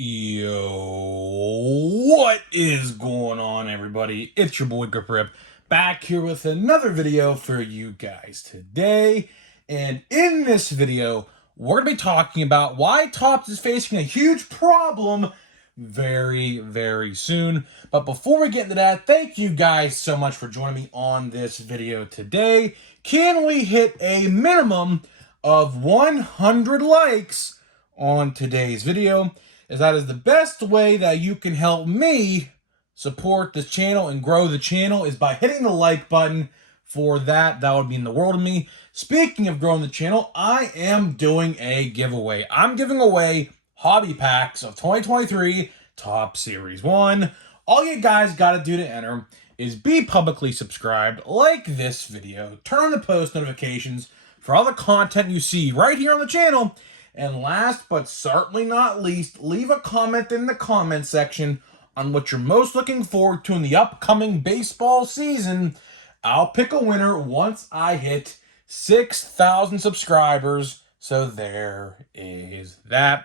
Yo, what is going on, everybody? It's your boy Grip Rip back here with another video for you guys today. And in this video, we're going to be talking about why Topps is facing a huge problem very soon. But before we get into that, thank you guys so much for joining me on this video today. Can we hit a minimum of 100 likes on today's video? As that is the best way that you can help me support this channel and grow the channel is by hitting the like button. For that would mean the world to me. Speaking of growing the channel, I am doing a giveaway. I'm giving away hobby packs of 2023 Topps Series 1. All you guys got to do to enter is be publicly subscribed, like this video, turn on the post notifications for all the content you see right here on the channel, and last but certainly not least, leave a comment in the comment section on what you're most looking forward to in the upcoming baseball season. I'll pick a winner once I hit 6,000 subscribers. So there is that.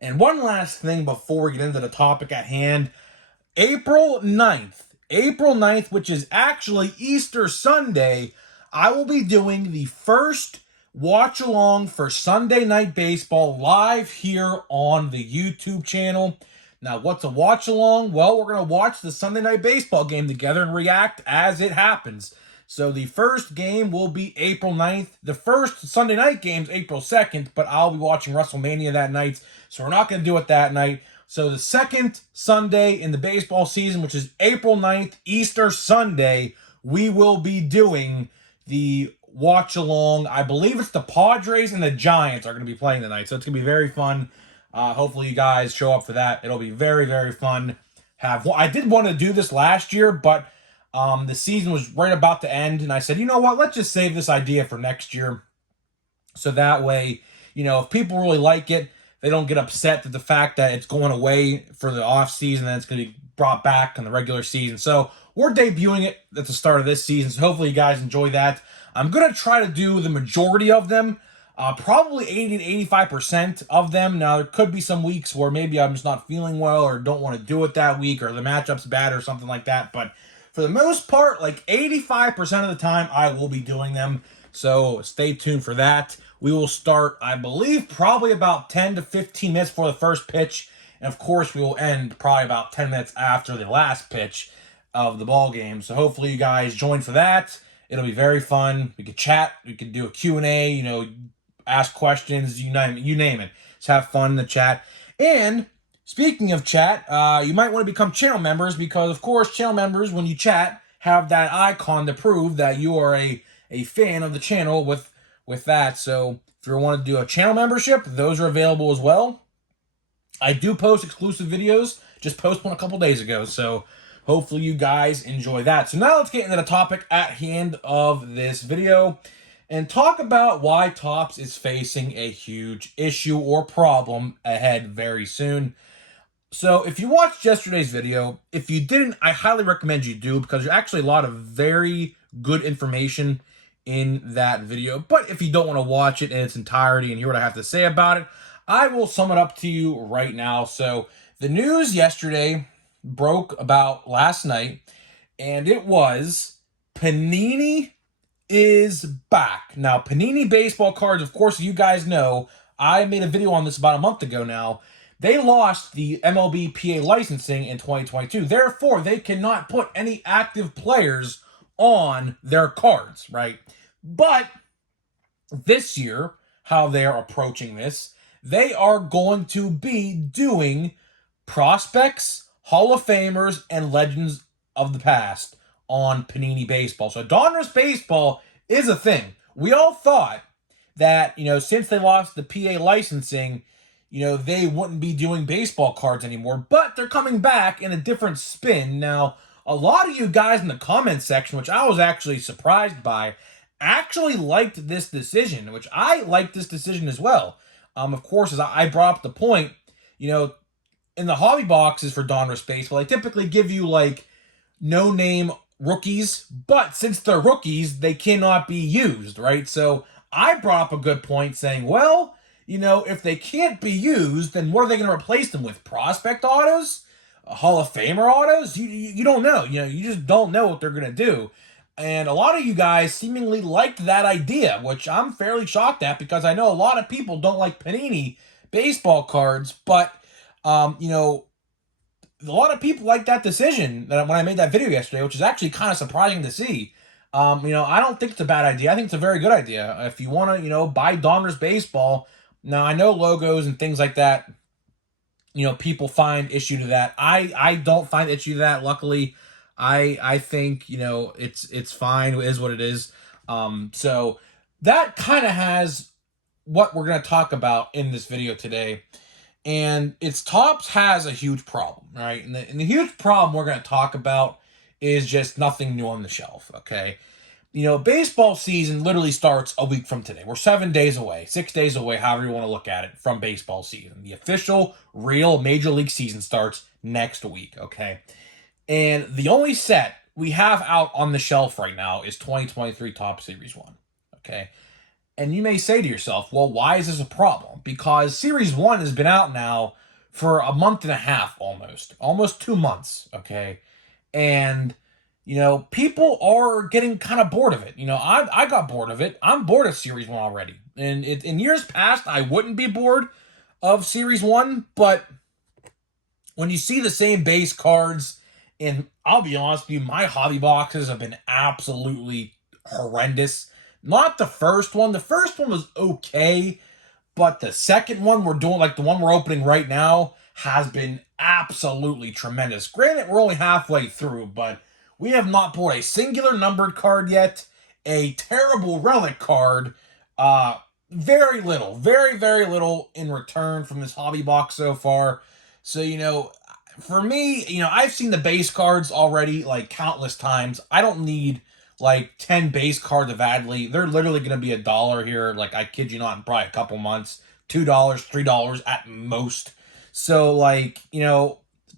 And one last thing before we get into the topic at hand. April 9th, which is actually Easter Sunday, I will be doing the first watch along for Sunday Night Baseball live here on the YouTube channel. Now, what's a watch along? Well, we're going to watch the Sunday Night Baseball game together and react as it happens. So the first game will be April 9th. The first Sunday night game is April 2nd, but I'll be watching WrestleMania that night, so we're not going to do it that night. So the second Sunday in the baseball season, which is April 9th, Easter Sunday, we will be doing the watch along. I believe it's the Padres and the Giants are going to be playing tonight, so it's going to be very fun. Hopefully you guys show up for that. It'll be very fun. I did want to do this last year, but the season was right about to end, and I said, you know what, let's just save this idea for next year. So that way, if people really like it, they don't get upset at the fact that it's going away for the off season and it's going to be brought back in the regular season. So we're debuting it at the start of this season, so hopefully you guys enjoy that. I'm going to try to do the majority of them, probably 80 to 85% of them. Now, there could be some weeks where maybe I'm just not feeling well or don't want to do it that week or the matchup's bad or something like that. But for the most part, like 85% of the time, I will be doing them. So stay tuned for that. We will start, I believe, probably about 10 to 15 minutes before the first pitch. And, of course, we will end probably about 10 minutes after the last pitch of the ball game. So hopefully you guys join for that. It'll be very fun. We could chat. We could do a Q&A, ask questions, you name it. Just have fun in the chat. And speaking of chat, you might want to become channel members because, of course, channel members, when you chat, have that icon to prove that you are a fan of the channel with that. So if you want to do a channel membership, those are available as well. I do post exclusive videos. Just posted one a couple days ago. So hopefully you guys enjoy that. So now let's get into the topic at hand of this video and talk about why Topps is facing a huge issue or problem ahead very soon. So if you watched yesterday's video, if you didn't, I highly recommend you do because there's actually a lot of very good information in that video. But if you don't want to watch it in its entirety and hear what I have to say about it, I will sum it up to you right now. So the news yesterday broke about last night, and it was Panini is back. Now, Panini baseball cards, of course, you guys know, I made a video on this about a month ago now. They lost the MLB PA licensing in 2022. Therefore, they cannot put any active players on their cards, right? But this year, how they are approaching this, they are going to be doing prospects, Hall of Famers, and legends of the past on Panini Baseball. So Donruss Baseball is a thing. We all thought that, since they lost the PA licensing, they wouldn't be doing baseball cards anymore, but they're coming back in a different spin. Now, a lot of you guys in the comments section, which I was actually surprised by, actually liked this decision, which I liked this decision as well. Of course, as I brought up the point, in the hobby boxes for Donruss Baseball, they typically give you, no-name rookies, but since they're rookies, they cannot be used, right? So I brought up a good point saying, well, if they can't be used, then what are they going to replace them with? Prospect autos? Hall of Famer autos? You don't know. You just don't know what they're going to do. And a lot of you guys seemingly liked that idea, which I'm fairly shocked at because I know a lot of people don't like Panini baseball cards, but a lot of people like that decision that when I made that video yesterday, which is actually kind of surprising to see. I don't think it's a bad idea. I think it's a very good idea. If you want to, buy Donruss Baseball, now I know logos and things like that, people find issue to that. I don't find issue to that. Luckily, I think it's fine. It is what it is. So that kind of has what we're going to talk about in this video today. And its Topps has a huge problem, right? And the huge problem we're going to talk about is just nothing new on the shelf, okay? Baseball season literally starts a week from today. We're 7 days away, 6 days away, however you want to look at it, from baseball season. The official, real Major League season starts next week, okay? And the only set we have out on the shelf right now is 2023 Topps Series 1, okay? And you may say to yourself, well, why is this a problem? Because Series 1 has been out now for a month and a half almost 2 months, okay? And, people are getting kind of bored of it. I got bored of it. I'm bored of Series 1 already. And in years past, I wouldn't be bored of Series 1, but when you see the same base cards, and I'll be honest with you, my hobby boxes have been absolutely horrendous. Not the first one. The first one was okay, but the second one we're doing, like the one we're opening right now, has been absolutely tremendous. Granted, we're only halfway through, but we have not pulled a singular numbered card yet. A terrible relic card. Very little, very, very little in return from this hobby box so far. So, for me, I've seen the base cards already like countless times. I don't need like 10 base cards of Adley. They're literally going to be $1 here. Like, I kid you not, in probably a couple months. $2, $3 at most. So,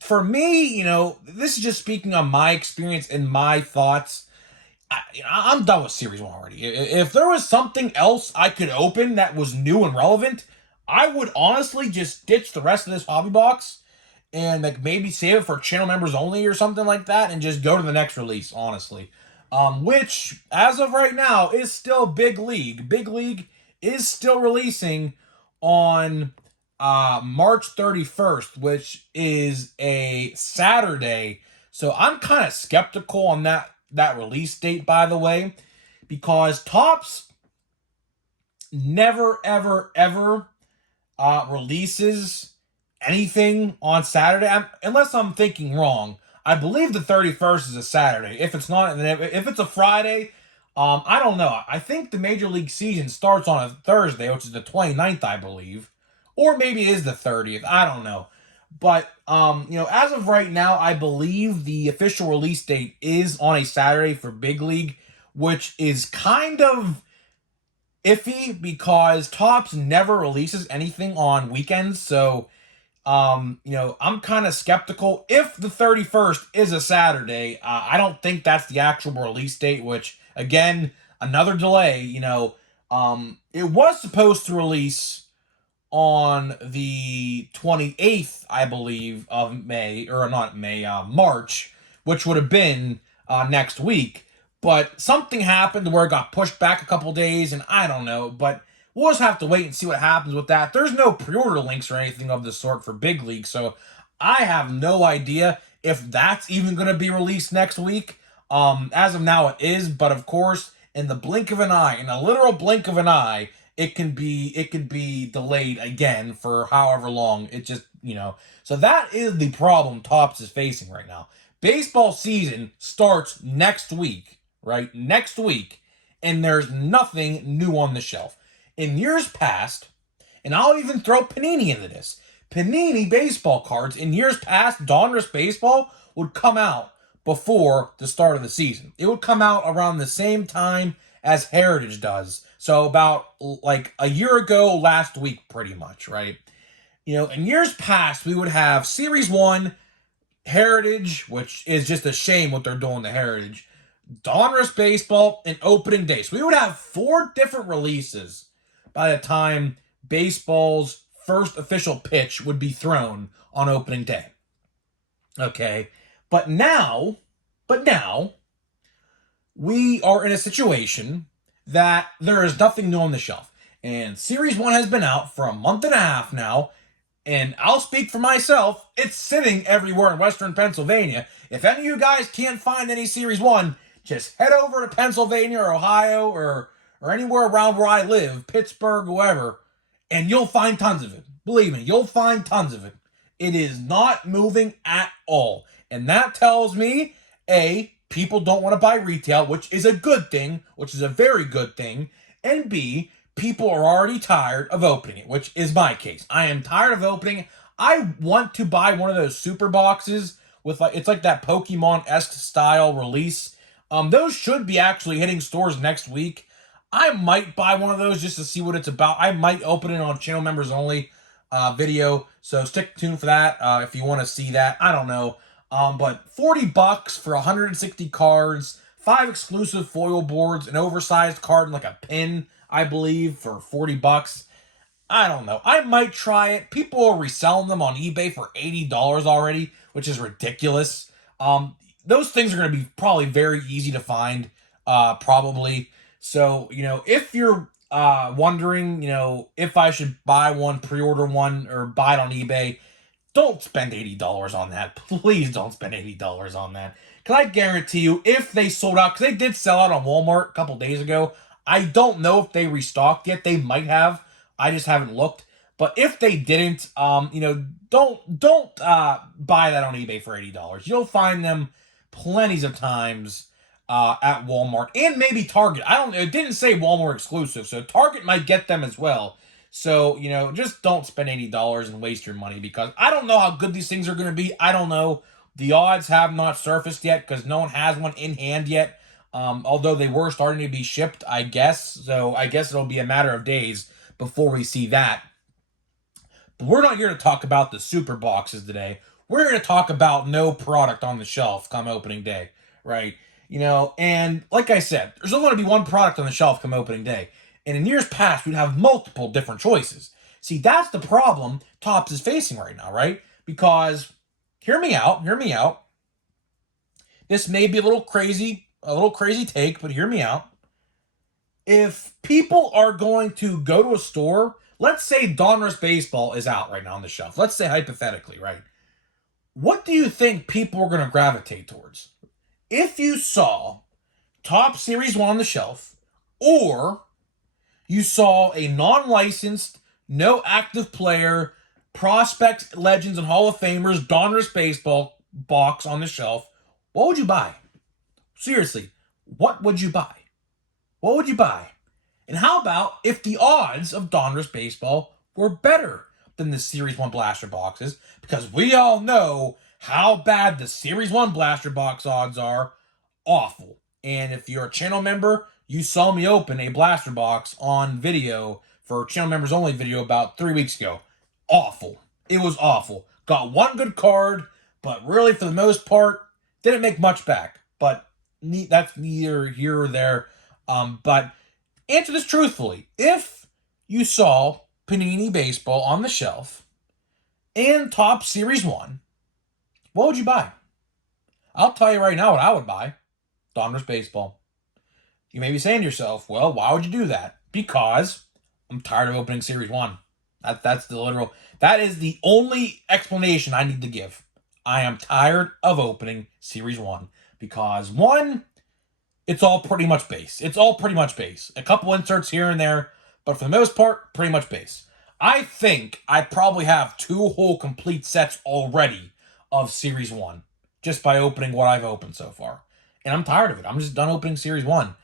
for me, this is just speaking on my experience and my thoughts. I'm done with Series 1 already. If there was something else I could open that was new and relevant, I would honestly just ditch the rest of this hobby box and maybe save it for channel members only or something like that and just go to the next release, honestly. Which, as of right now, is still Big League. Big League is still releasing on March 31st, which is a Saturday. So I'm kind of skeptical on that release date, by the way, because Topps never, ever, ever releases anything on Saturday, unless I'm thinking wrong. I believe the 31st is a Saturday. If it's not, if it's a Friday, I don't know. I think the Major League season starts on a Thursday, which is the 29th, I believe. Or maybe it is the 30th. I don't know. But, as of right now, I believe the official release date is on a Saturday for Big League, which is kind of iffy because Topps never releases anything on weekends. So, I'm kind of skeptical. If the 31st is a Saturday, I don't think that's the actual release date, which, again, another delay. It was supposed to release on the 28th, I believe, of May, or not May, March, which would have been next week. But something happened where it got pushed back a couple days, and I don't know, but we'll just have to wait and see what happens with that. There's no pre-order links or anything of the sort for Big League, so I have no idea if that's even going to be released next week. As of now, it is, but of course, in the blink of an eye, in a literal blink of an eye, it can be delayed again for however long. It just, So that is the problem Topps is facing right now. Baseball season starts next week, right? Next week, and there's nothing new on the shelf. In years past, and I'll even throw Panini into this, Panini baseball cards in years past, Donruss Baseball would come out before the start of the season. It would come out around the same time as Heritage does. So about like a year ago last week, pretty much, right? In years past, we would have Series 1, Heritage, which is just a shame what they're doing to Heritage, Donruss Baseball, and Opening Day. So we would have 4 different releases by the time baseball's first official pitch would be thrown on opening day. Okay. But now, we are in a situation that there is nothing new on the shelf. And Series 1 has been out for a month and a half now. And I'll speak for myself, it's sitting everywhere in Western Pennsylvania. If any of you guys can't find any Series 1, just head over to Pennsylvania or Ohio or anywhere around where I live, Pittsburgh, whoever, and you'll find tons of it. Believe me, you'll find tons of it. It is not moving at all. And that tells me, A, people don't want to buy retail, which is a good thing, which is a very good thing. And B, people are already tired of opening it, which is my case. I am tired of opening. I want to buy one of those super boxes with it's like that Pokemon-esque style release. Those should be actually hitting stores next week. I might buy one of those just to see what it's about. I might open it on channel members only video. So stick tuned for that if you want to see that. I don't know. But $40 for 160 cards, 5 exclusive foil boards, an oversized card and like a pin, I believe, for $40. I don't know. I might try it. People are reselling them on eBay for $80 already, which is ridiculous. Those things are going to be probably very easy to find, probably. So, if you're wondering, if I should buy one, pre-order one, or buy it on eBay, don't spend $80 on that. Please don't spend $80 on that. Because I guarantee you, if they sold out, because they did sell out on Walmart a couple days ago, I don't know if they restocked yet. They might have. I just haven't looked. But if they didn't, don't buy that on eBay for $80. You'll find them plenty of times at Walmart and maybe Target. It didn't say Walmart exclusive, so Target might get them as well. So, just don't spend $80 and waste your money because I don't know how good these things are going to be. I don't know. The odds have not surfaced yet because no one has one in hand yet. Although they were starting to be shipped, I guess. So I guess it'll be a matter of days before we see that. But we're not here to talk about the super boxes today. We're here to talk about no product on the shelf come opening day, right? And like I said, there's only going to be one product on the shelf come opening day. And in years past, we'd have multiple different choices. See, that's the problem Topps is facing right now, right? Because, hear me out. This may be a little crazy take, but hear me out. If people are going to go to a store, let's say Donruss Baseball is out right now on the shelf. Let's say hypothetically, right? What do you think people are going to gravitate towards? If you saw Topps Series 1 on the shelf, or you saw a non-licensed, no active player, prospects, legends, and Hall of Famers Donruss Baseball box on the shelf, what would you buy? Seriously, what would you buy? What would you buy? And how about if the odds of Donruss Baseball were better than the Series 1 blaster boxes? Because we all know how bad the Series 1 blaster box odds are. Awful. And if you're a channel member, you saw me open a blaster box on video for channel members only video about 3 weeks ago. Awful. It was awful. Got one good card, but really for the most part, didn't make much back. But that's neither here or there. But answer this truthfully. If you saw Panini Baseball on the shelf and Topps Series 1, what would you buy? I'll tell you right now what I would buy. Donruss Baseball. You may be saying to yourself, well, why would you do that? Because I'm tired of opening Series 1. That's the literal. That is the only explanation I need to give. I am tired of opening Series 1. Because, one, it's all pretty much base. A couple inserts here and there, but for the most part, pretty much base. I think I probably have 2 whole complete sets already of Series 1 just by opening what I've opened so far. And I'm tired of it. I'm just done opening Series 1.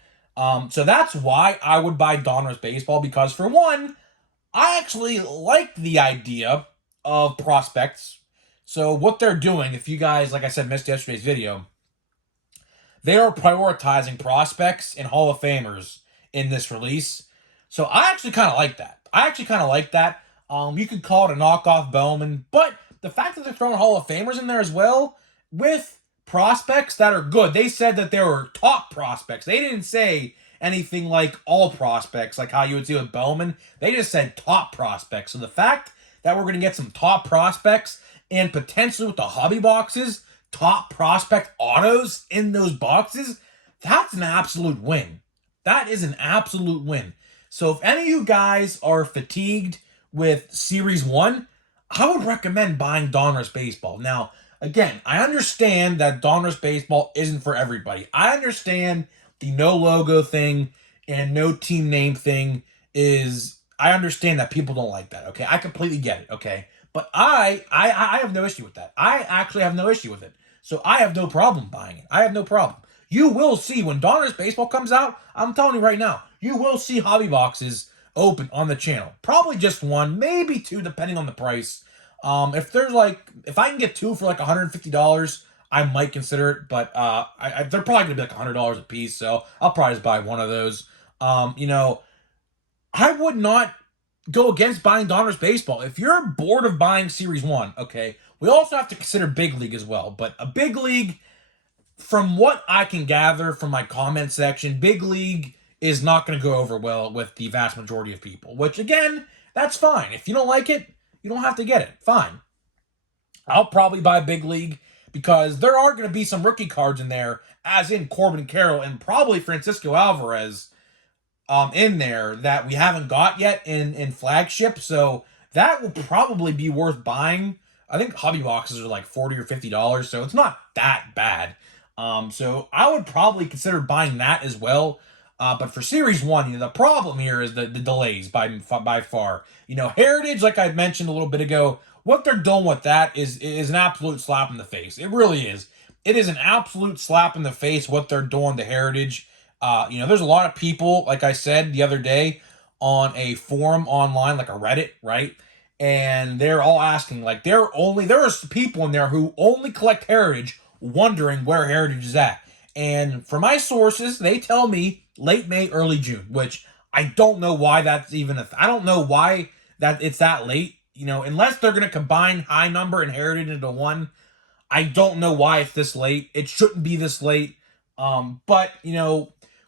So that's why I would buy Donruss Baseball, because for one, I actually like the idea of prospects. So what they're doing, if you guys, like I said, missed yesterday's video, they are prioritizing prospects and Hall of Famers in this release. So I actually kind of like that. You could call it a knockoff Bowman, but the fact that they're throwing Hall of Famers in there as well with prospects that are good. They said that they were top prospects. They didn't say anything like all prospects, like how you would see with Bowman. They just said top prospects. So the fact that we're going to get some top prospects and potentially with the hobby boxes, top prospect autos in those boxes, that's an absolute win. That is an absolute win. So if any of you guys are fatigued with Series 1, I would recommend buying Donruss Baseball. Now, again, I understand that Donruss Baseball isn't for everybody. I understand the no logo thing and no team name thing is, I understand that people don't like that, okay? I completely get it, okay? But I have no issue with that. I actually have no issue with it. So I have no problem buying it. I have no problem. You will see when Donruss Baseball comes out, I'm telling you right now, you will see hobby boxes open on the channel. Probably just one, maybe two, depending on the price. If I can get two for like $150, I might consider it, but they're probably gonna be like $100 a piece, so I'll probably just buy one of those. I would not go against buying Donruss Baseball. If you're bored of buying Series 1, okay, we also have to consider Big League as well. But a Big League, from what I can gather from my comment section, Big League is not going to go over well with the vast majority of people. Which, again, that's fine. If you don't like it, you don't have to get it. Fine. I'll probably buy Big League because there are going to be some rookie cards in there, as in Corbin Carroll and probably Francisco Alvarez in there that we haven't got yet in flagship, so that will probably be worth buying. I think hobby boxes are like $40 or $50, so it's not that bad. So I would probably consider buying that as well. But for Series 1, the problem here is the delays by far. Heritage, like I mentioned a little bit ago, what they're doing with that is an absolute slap in the face. It really is. It is an absolute slap in the face what they're doing to Heritage. There's a lot of people, like I said the other day, on a forum online, like a Reddit, right? And they're all asking, like, there are people in there who only collect Heritage, wondering where Heritage is at. And from my sources, they tell me late May, early June, which I don't know why that's even I don't know why that it's that late. Unless they're going to combine high number and Heritage into one, I don't know why it's this late. It shouldn't be this late. But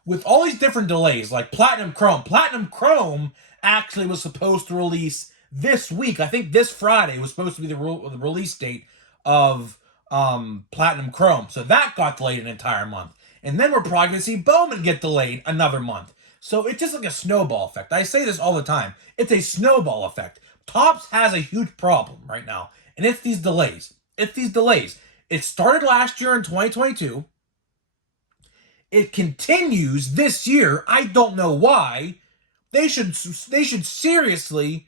with all these different delays, like Platinum Chrome actually was supposed to release this week. I think this Friday was supposed to be the release date of Platinum Chrome. So that got delayed an entire month. And then we're probably going to see Bowman get delayed another month. So it's just like a snowball effect. I say this all the time. It's a snowball effect. Topps has a huge problem right now, and it's these delays. It started last year in 2022. It continues this year. I don't know why. They should seriously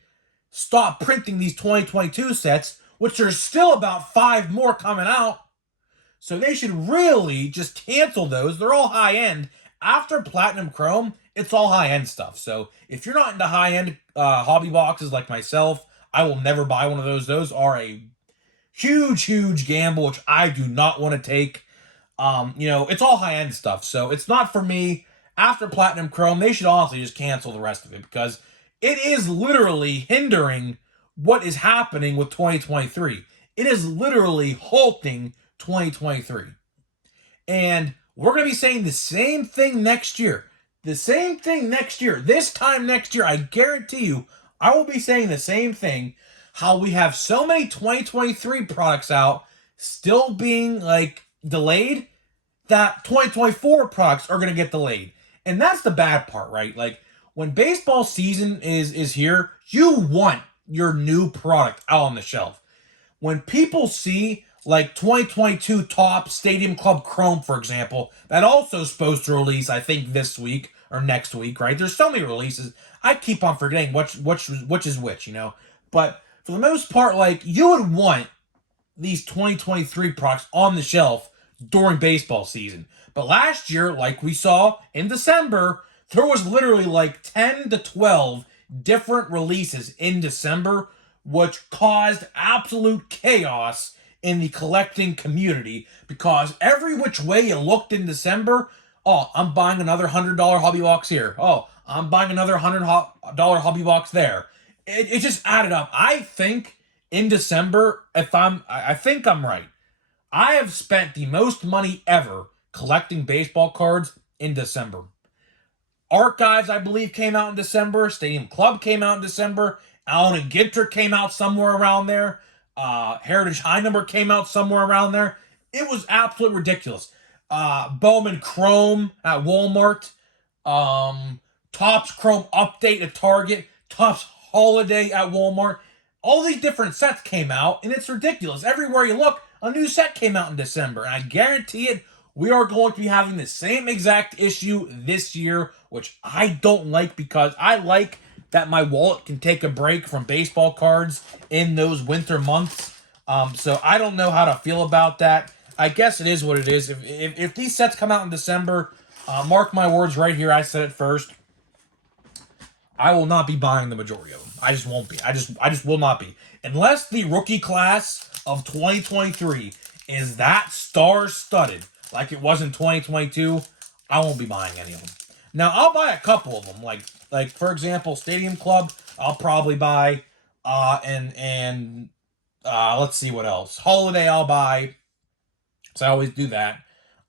stop printing these 2022 sets, which there's still about 5 more coming out. So they should really just cancel those. They're all high-end. After Platinum Chrome, it's all high-end stuff. So if you're not into high-end hobby boxes like myself, I will never buy one of those. Those are a huge, huge gamble, which I do not want to take. It's all high-end stuff, so it's not for me. After Platinum Chrome, they should honestly just cancel the rest of it because it is literally hindering what is happening with 2023. It is literally halting 2023. And we're going to be saying the same thing next year. This time next year, I guarantee you, I will be saying the same thing. How we have so many 2023 products out still being delayed, that 2024 products are going to get delayed. And that's the bad part, right? Like, when baseball season is here, you want your new product out on the shelf. When people see, like, 2022 Top Stadium Club Chrome, for example, that also is supposed to release, I think, this week or next week, right? There's so many releases. I keep on forgetting which is which, But for the most part, you would want these 2023 products on the shelf during baseball season. But last year, like we saw in December, there was literally 10 to 12 different releases in December, which caused absolute chaos in the collecting community because every which way you looked in December, oh, I'm buying another $100 hobby box here. Oh, I'm buying another $100 hobby box there. It just added up. I think in December, I think I'm right. I have spent the most money ever collecting baseball cards in December. Archives, I believe, came out in December. Stadium Club came out in December. Allen and Ginter came out somewhere around there. Heritage High Number came out somewhere around there. It was absolutely ridiculous. Bowman Chrome at Walmart. Topps Chrome Update at Target. Topps Holiday at Walmart. All these different sets came out, and it's ridiculous. Everywhere you look, a new set came out in December, and I guarantee it, we are going to be having the same exact issue this year, which I don't like because I like that my wallet can take a break from baseball cards in those winter months. So I don't know how to feel about that. I guess it is what it is. If these sets come out in December, mark my words right here, I said it first, I will not be buying the majority of them. I just won't be. I just will not be. Unless the rookie class of 2023 is that star-studded like it was in 2022, I won't be buying any of them. Now, I'll buy a couple of them. Like for example, Stadium Club, I'll probably buy. And let's see what else. Holiday, I'll buy. So I always do that.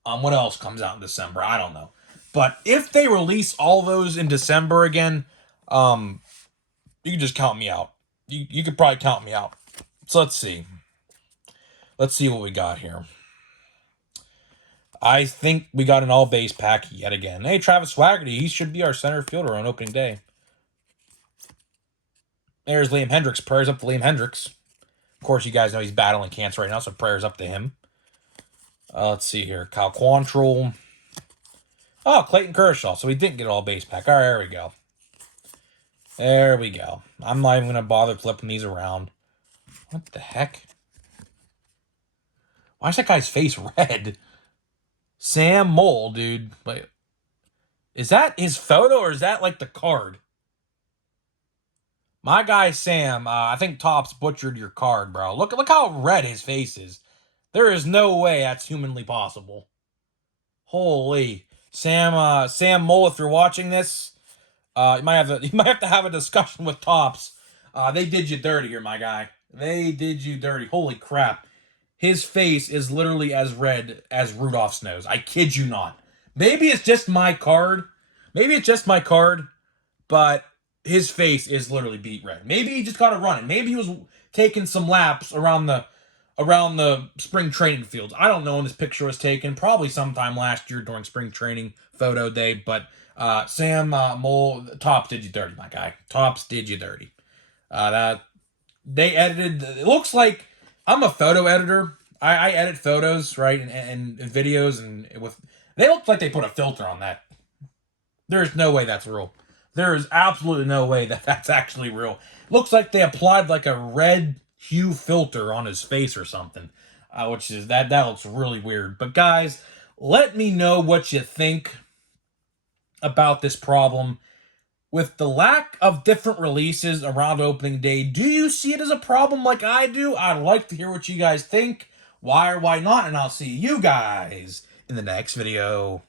What else comes out in December? I don't know. But if they release all those in December again, you can just count me out. You could probably count me out. So let's see. Let's see what we got here. I think we got an all-base pack yet again. Hey, Travis Swaggerty, he should be our center fielder on opening day. There's Liam Hendricks. Prayers up to Liam Hendricks. Of course, you guys know he's battling cancer right now, so prayers up to him. Let's see here. Kyle Quantrill. Oh, Clayton Kershaw. So we didn't get an all-base pack. All right, there we go. There we go. I'm not even going to bother flipping these around. What the heck? Why is that guy's face red? Sam Mole, dude. Wait. Is that his photo or is that like the card? My guy Sam, I think Topps butchered your card, bro. Look how red his face is. There is no way that's humanly possible. Holy. Sam Mole, if you're watching this, you might have to have a discussion with Topps. They did you dirty here, my guy. They did you dirty. Holy crap. His face is literally as red as Rudolph's nose. I kid you not. Maybe it's just my card. But his face is literally beet red. Maybe he just got it running. Maybe he was taking some laps around the spring training fields. I don't know when this picture was taken. Probably sometime last year during spring training photo day. But Sam Mole, Topps did you dirty, my guy. Topps did you dirty. That they edited. It looks like I'm a photo editor. I edit photos, right, and videos, and they look like they put a filter on that. There's no way that's real. There is absolutely no way that that's actually real. Looks like they applied like a red hue filter on his face or something, which is that looks really weird. But guys, let me know what you think about this problem. With the lack of different releases around opening day, do you see it as a problem like I do? I'd like to hear what you guys think. Why or why not? And I'll see you guys in the next video.